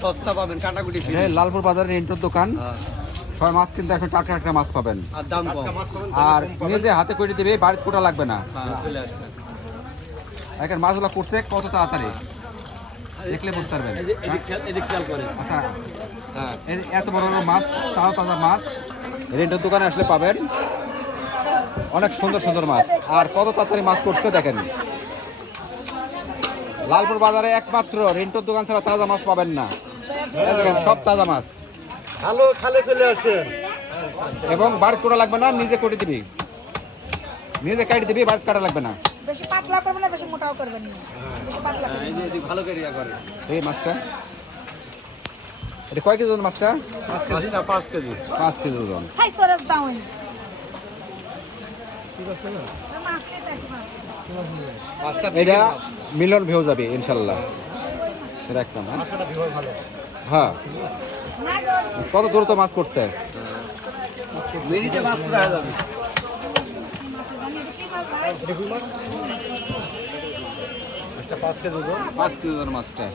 সস্তা পাবেন কাটাকুটি ফ্রি। এই লালপুর বাজারের রেন্টর দোকান, সবাই মাছ কিনতে এখন টাটকা টাটকা মাছ পাবেন আর দাম কম। আর নিজে হাতে করে দিবে, বাড়িতে কোটা লাগবে না। চলে আসবেন। এখন মাছগুলো করছে কত তাড়াতাড়ি দেখলে বুঝতে পারবেন। এদিক খেয়াল করেন। আচ্ছা এত বড় বড় মাছ, তাজা তাজা মাছ রেন্টের দোকানে আসলে পাবেন, অনেক সুন্দর সুন্দর মাছ। আর কত তাড়াতাড়ি মাছ করছে দেখেন। লালপুর বাজারে একমাত্র রেন্টের দোকান ছাড়া তাজা মাছ পাবেন না। দেখেন সব তাজা মাছ, ভালো খালে চলে আসেন। এবং বাড়ি কোটা লাগবে না, নিজে করে দিবি, নিজে কেটে দিবি, বাড়ি কাটা লাগবে না। বেশি পাতলা করবে না, বেশি মোটাও করবে না, বেশি পাতলা করবে এই যে এদিক ভালো করে ইয়া করে। এই মাছটা এটা কয় কেজি ওজন মাছটা? 5 কেজি। 5 কেজি ওজন। হাই সরস দাও এই মাছটা এটা মিলন ভিউ যাবে ইনশাল্লাহ। সেটা একদম হ্যাঁ। কত দ্রুত মাছ করছে, মিনিটে মাছ পুরো হয়ে যাবে। 5 কেজি ওজন মাছটা।